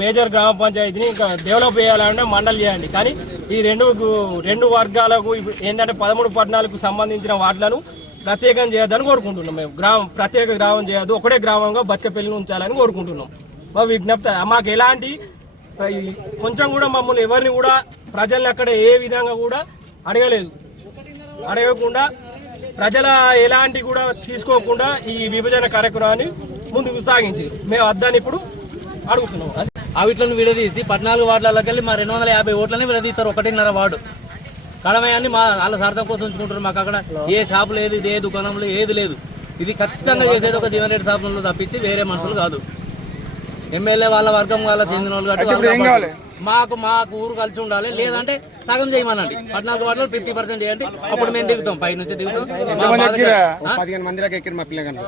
Major గ్రామ పంచాయతీని ఇంకా develop చేయాలంటే మండలి చేయండి. కానీ ఈ రెండు వర్గాలకు ఏంటంటే 13-14కు సంబంధించిన వార్డులను ప్రత్యేకం చేయొద్దని కోరుకుంటున్నాం. మేము ప్రత్యేక గ్రామం చేయొద్దు, ఒకటే గ్రామంగా బతికపల్లిని ఉంచాలని కోరుకుంటున్నాం. మా విజ్ఞప్తి, మాకు ఎలాంటి కొంచెం కూడా మమ్మల్ని ఎవరిని కూడా ప్రజల్ని అక్కడ ఏ విధంగా కూడా అడగకుండా ప్రజల ఎలాంటి కూడా తీసుకోకుండా ఈ విభజన కార్యక్రమాన్ని ముందుకు సాగించారు. మేము వద్దని ఇప్పుడు అడుగుతున్నాం. ఆవిట్లను విడదీసి 14 వార్డులకి వెళ్ళి మా 250 ఓట్లని విడదీస్తారు. 1.5 వార్డు కడమయాన్ని మా వాళ్ళ స్వార్థం కోసం ఉంచుకుంటారు. మాకు అక్కడ ఏ షాపు లేదు, ఏ దుకాణంలో ఏది లేదు. ఇది ఖచ్చితంగా చేసేది ఒక జీవన్ రెడ్డి షాపులలో తప్పించి వేరే మనుషులు కాదు. ఎమ్మెల్యే వాళ్ళ వర్గం వాళ్ళ చెందిన వాళ్ళు మాకు ఊరు కలిసి ఉండాలి. లేదంటే సగం చేయమనండి. 14 వార్డులో 50% చేయండి. అప్పుడు మేము దిగుతాం, పై నుంచి దిగుతాం. 15 మందికి ఎక్కిన మా పిల్లగాని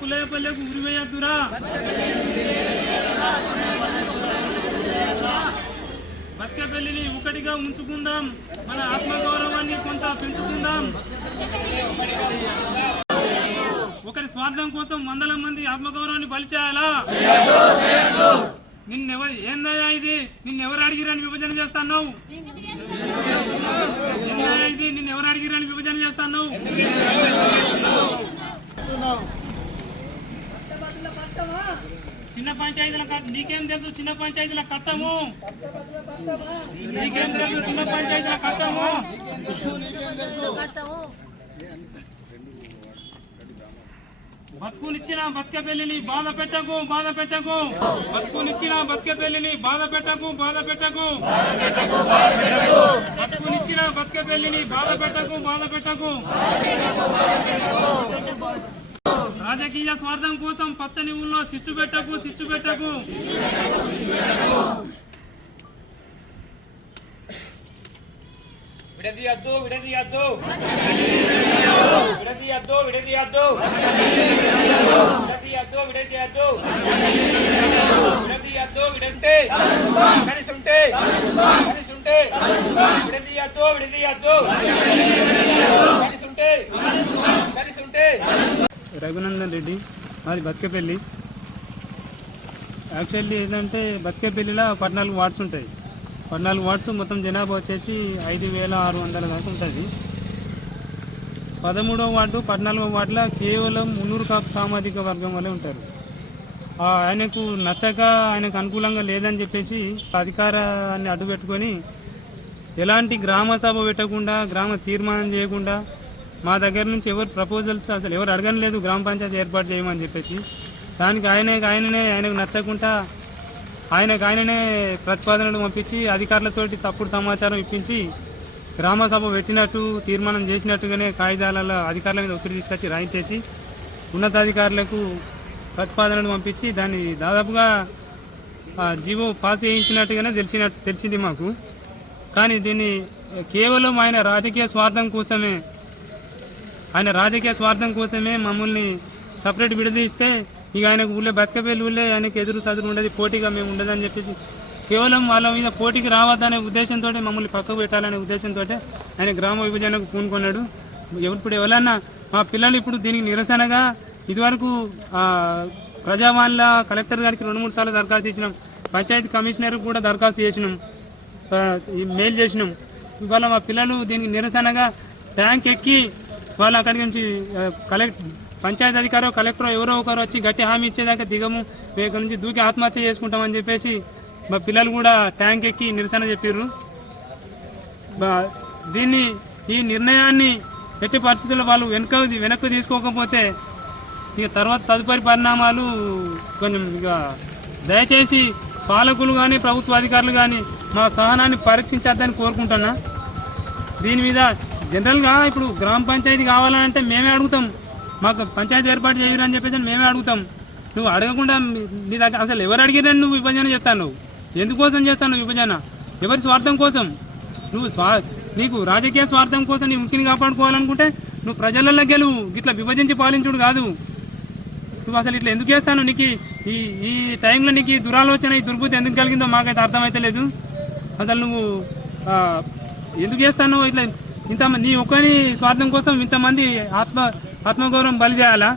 పులేపల్లెకు ఉరివేయద్దురా. బతికపల్లిని ఒకటిగా ఉంచుకుందాం. మన ఆత్మగౌరవాన్ని కొంత పెంచుకుందాం. ఒకరి స్వార్థం కోసం 100 మంది ఆత్మగౌరవాన్ని బలి చేయాలా? ఏందయ్యా ఇది? నిన్నెవరు అడిగిరని విభజన చేస్తాను? ఏందయ్యా ఇది? నిన్నెవరు అడిగిరని విభజన చేస్తాను? చిన్న పంచాయతీల నీకేం తెలుసు? చిన్న పంచాయతీల కట్టము. నీకేం తెలుసు? చిన్న పంచాయతీల కట్టము. బతుకునిచ్చిన బతికపల్లిని బాధ పెట్టకు. బతుకునిచ్చిన బతికపల్లిని బాధ పెట్టకు. బతుకునిచ్చిన బతికపల్లిని బాధ పెట్టకు. రాజకీయ స్వార్థం కోసం పచ్చని ఊళ్ళో చిచ్చు పెట్టకు. విడదీయద్దు. రఘునందన్ రెడ్డి, మాది బతికపల్లి. యాక్చువల్లీ ఏంటంటే బతికపల్లిలో 14 వార్డ్స్ ఉంటాయి. 14 వార్డ్స్ మొత్తం జనాభా వచ్చేసి 5600 దాకా ఉంటుంది. 13వ వార్డు 14వ వార్డులో కేవలం మున్నూరు కాపు సామాజిక వర్గం వల్లే ఉంటారు. ఆయనకు నచ్చక, ఆయనకు అనుకూలంగా లేదని చెప్పేసి అధికారాన్ని అడ్డుపెట్టుకొని ఎలాంటి గ్రామ సభ పెట్టకుండా, గ్రామ తీర్మానం చేయకుండా, మా దగ్గర నుంచి ఎవరు ప్రపోజల్స్ అసలు ఎవరు అడగలేదు గ్రామ పంచాయతీ ఏర్పాటు చేయమని చెప్పేసి. దానికి ఆయనకు నచ్చకుండా ఆయననే ప్రతిపాదనలు పంపించి అధికారులతోటి తప్పుడు సమాచారం ఇప్పించి గ్రామ సభ పెట్టినట్టు తీర్మానం చేసినట్టుగానే కాగితాలలో అధికారుల మీద ఒత్తిడి తీసుకొచ్చి రాయించేసి ఉన్నతాధికారులకు ప్రతిపాదనలు పంపించి దాన్ని దాదాపుగా జీవో పాస్ చేయించినట్టుగానే తెలిసింది మాకు. కానీ దీన్ని కేవలం ఆయన రాజకీయ స్వార్థం కోసమే మమ్మల్ని సపరేట్ విడదీస్తే ఇక ఆయనకు ఊళ్ళో బతకపల్లి ఊళ్ళే ఆయనకు ఎదురు సదురు ఉండదు, పోటీగా మేము ఉండదని చెప్పేసి కేవలం వాళ్ళ మీద పోటీకి రావద్దనే ఉద్దేశంతో మమ్మల్ని పక్కకు పెట్టాలనే ఉద్దేశంతో ఆయన గ్రామ విభజనకు పూనుకున్నాడు. ఇప్పుడు ఎవరన్నా మా పిల్లలు ఇప్పుడు దీనికి నిరసనగా ఇదివరకు ప్రజావాణిలో కలెక్టర్ గారికి 2-3 సార్లు దరఖాస్తు ఇచ్చినాం, పంచాయతీ కమిషనర్కి కూడా దరఖాస్తు చేసినాం, మెయిల్ చేసినాం. ఇవాళ మా పిల్లలు దీనికి నిరసనగా ట్యాంక్ ఎక్కి వాళ్ళు అక్కడికి నుంచి పంచాయతీ అధికారో కలెక్టరో ఎవరో ఒకరు వచ్చి గట్టి హామీ ఇచ్చేదాకా దిగము, మేము ఇక్కడ నుంచి దూకి ఆత్మహత్య చేసుకుంటామని చెప్పేసి మా పిల్లలు కూడా ట్యాంక్ ఎక్కి నిరసన చెప్పారు. ఈ నిర్ణయాన్ని ఎట్టి పరిస్థితుల్లో వాళ్ళు వెనక్కు తీసుకోకపోతే ఇక తదుపరి పరిణామాలు కొంచెం ఇక దయచేసి పాలకులు కానీ ప్రభుత్వ అధికారులు కానీ మా సహనాన్ని పరీక్షించద్దని కోరుకుంటున్నా. దీని మీద జనరల్గా ఇప్పుడు గ్రామ పంచాయతీ కావాలంటే మేమే అడుగుతాం, మాకు పంచాయతీ ఏర్పాటు చేయరు అని చెప్పేసి మేమే అడుగుతాం. నువ్వు అడగకుండా నీ దగ్గర అసలు ఎవరు అడిగిరని నువ్వు విభజన చేస్తాను, ఎందుకోసం చేస్తాను విభజన? ఎవరి స్వార్థం కోసం? నీకు రాజకీయ స్వార్థం కోసం నీ ఉనికిని కాపాడుకోవాలనుకుంటే నువ్వు ప్రజలలో గెలువు, ఇట్లా విభజించి పాలించుడు కాదు. నువ్వు అసలు ఇట్లా ఎందుకు చేస్తాను? నీకు ఈ టైంలో నీకు ఈ దురాలోచన, ఈ దుర్బుద్ధి ఎందుకు కలిగిందో మాకైతే అర్థమైతే లేదు. అసలు నువ్వు ఎందుకు చేస్తాను ఇట్లా? నీ ఒక్కని స్వార్థం కోసం ఇంతమంది ఆత్మగౌరవం బలి చేయాలా?